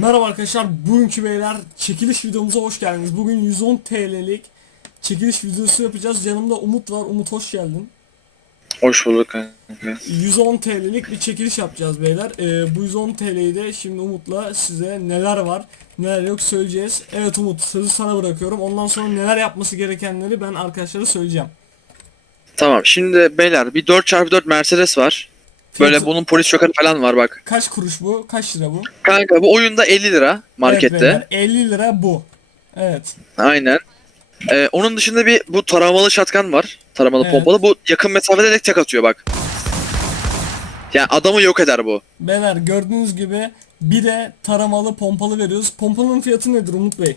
Merhaba arkadaşlar, bugünkü beyler çekiliş videomuza hoş geldiniz. Bugün 110 TL'lik çekiliş videosu yapacağız. Yanımda Umut var. Umut hoş geldin. Hoş bulduk kanka. 110 TL'lik bir çekiliş yapacağız beyler. Ee, bu 110 TL'yi de şimdi Umut'la size neler var, neler yok söyleyeceğiz. Evet Umut, sözü sana bırakıyorum. Ondan sonra neler yapması gerekenleri ben arkadaşlara söyleyeceğim. Tamam şimdi beyler bir 4x4 Mercedes var. Böyle bunun polis çakarı falan var bak. Kaç kuruş bu? Kaç lira bu? Kanka bu oyunda 50 lira markette. Evet beyler, 50 lira bu. Evet. Aynen. Ee, onun dışında bir bu taramalı şatkan var. Taramalı Evet. pompalı. Bu yakın mesafede direkt tek atıyor bak. Yani adamı yok eder bu. Beyler gördüğünüz gibi bir de taramalı pompalı veriyoruz. Pompalının fiyatı nedir Umut Bey?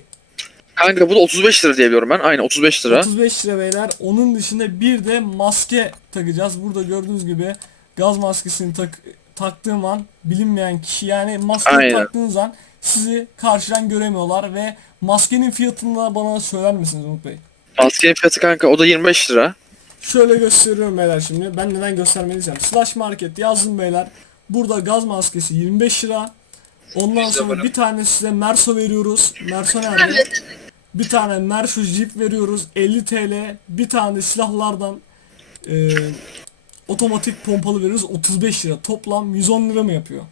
Kanka bu da 35 lira diye biliyorum ben. Aynen 35 lira. 35 lira beyler. Onun dışında bir de maske takacağız. Burada gördüğünüz gibi gaz maskesini tak taktığım an bilinmeyen kişi yani maskeyi Aynen. taktığınız an sizi karşıdan göremiyorlar ve maskenin fiyatını da bana söyler misiniz Umut Bey? Maskenin fiyatı kanka o da 25 lira. Şöyle gösteriyorum beyler şimdi. Ben neden göstermediysem. Slash market yazdım beyler. Burada gaz maskesi 25 lira. Ondan sonra bir tane size Merso veriyoruz. Merso nerede? Bir tane Merso Jeep veriyoruz 50 TL. Bir tane silahlardan e, otomatik pompalı veriyoruz 35 lira. Toplam 110 lira mı yapıyor?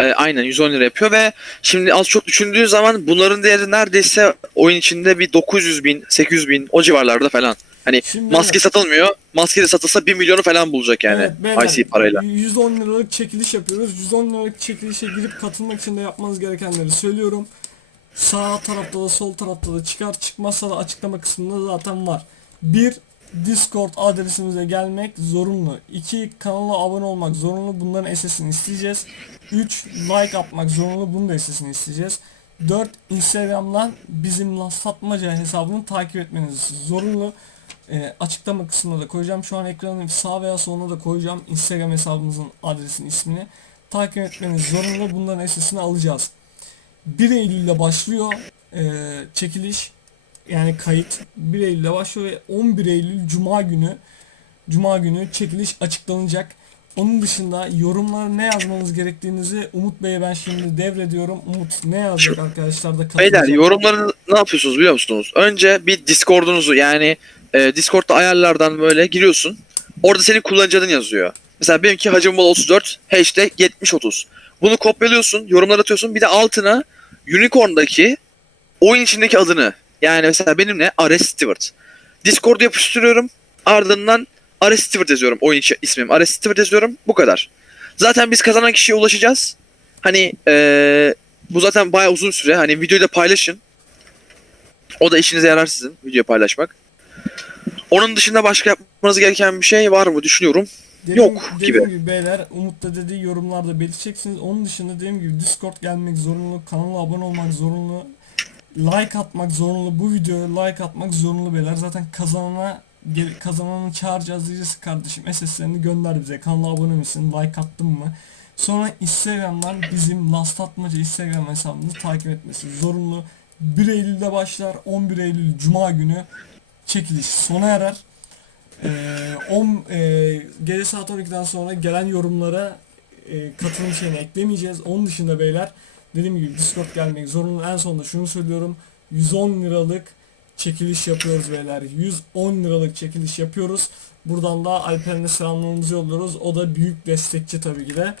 Ee, aynen 110 lira yapıyor ve şimdi az çok düşündüğün zaman bunların değeri neredeyse oyun içinde bir 900 bin, 800 bin o civarlarda falan. Hani Şimdi- maske satılmıyor. Maske de satılsa 1 milyonu falan bulacak yani Evet, beyler, IC parayla. 110 liralık çekiliş yapıyoruz. 110 liralık çekilişe girip katılmak için de yapmanız gerekenleri söylüyorum. Sağ tarafta da sol tarafta da çıkar çıkmazsa da açıklama kısmında zaten var. 1. Discord adresimize gelmek zorunlu. 2. Kanala abone olmak zorunlu. Bunların SS'ini isteyeceğiz. 3. Like atmak zorunlu. Bunun da SS'ini isteyeceğiz. 4. Instagram'dan bizim Las Fatmaca hesabını takip etmeniz zorunlu. Ee, açıklama kısmına da koyacağım. Şu an ekranın sağ veya soluna da koyacağım. Instagram hesabımızın adresini, ismini. Takip etmeniz zorunlu. Bunların SS'ini alacağız. 1 Eylül'de başlıyor ee, çekiliş. Yani kayıt 1 Eylül'de başlıyor ve 11 Eylül Cuma günü Cuma günü çekiliş açıklanacak. Onun dışında yorumlara ne yazmanız gerektiğinizi Umut Bey'e ben şimdi devrediyorum. Umut ne yazacak arkadaşlar da Beyler yorumları ne yapıyorsunuz biliyor musunuz? Önce bir Discord'unuzu yani e, Discord'da ayarlardan böyle giriyorsun. Orada senin kullanıcı adın yazıyor. Mesela benimki Hacımbol 34 hashtag 7030. Bunu kopyalıyorsun, yorumlar atıyorsun. Bir de altına Unicorn'daki oyun içindeki adını. Yani mesela benim ne? Ares Stewart. Discord'u yapıştırıyorum. Ardından Ares Stewart yazıyorum. Oyun ismim. Ares Stewart yazıyorum. Bu kadar. Zaten biz kazanan kişiye ulaşacağız. Hani eee, bu zaten bayağı uzun süre. Hani videoyu da paylaşın. O da işinize yarar sizin video paylaşmak. Onun dışında başka yapmanız gereken bir şey var mı düşünüyorum. Dediğim, Yok dediğim gibi. gibi beyler Umut da dediği yorumlarda belirteceksiniz. Onun dışında dediğim gibi Discord gelmek zorunlu, kanala abone olmak zorunlu, like atmak zorunlu, bu videoya like atmak zorunlu beyler. Zaten kazanana gel- kazananı çağıracağız diyeceğiz kardeşim SS'lerini gönder bize. Kanala abone misin? Like attın mı? Sonra Instagram'dan bizim Last Atmaca Instagram hesabımızı takip etmesi zorunlu. 1 Eylül'de başlar. 11 Eylül Cuma günü çekiliş sona erer. Ee, 10 e, gece saat 12'den sonra gelen yorumlara e, katılım şeyini eklemeyeceğiz. Onun dışında beyler dediğim gibi Discord gelmek zorunlu. En sonunda şunu söylüyorum. 110 liralık çekiliş yapıyoruz beyler. 110 liralık çekiliş yapıyoruz. Buradan da Alperen'e selamlarımızı yolluyoruz. O da büyük destekçi tabii ki de.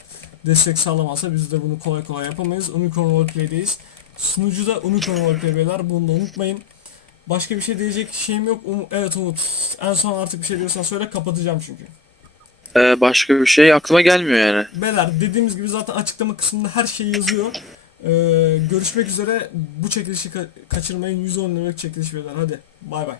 Destek sağlamazsa biz de bunu kolay kolay yapamayız. Unicorn Roleplay'deyiz. Sunucu da Unicorn Roleplay beyler. Bunu da unutmayın. Başka bir şey diyecek şeyim yok. Um- evet Umut. En son artık bir şey diyorsan söyle kapatacağım çünkü. Eee, başka bir şey aklıma gelmiyor yani. Beyler dediğimiz gibi zaten açıklama kısmında her şey yazıyor. Ee, görüşmek üzere. Bu çekilişi ka- kaçırmayın. 110 liralık çekiliş beyler. Hadi bay bay.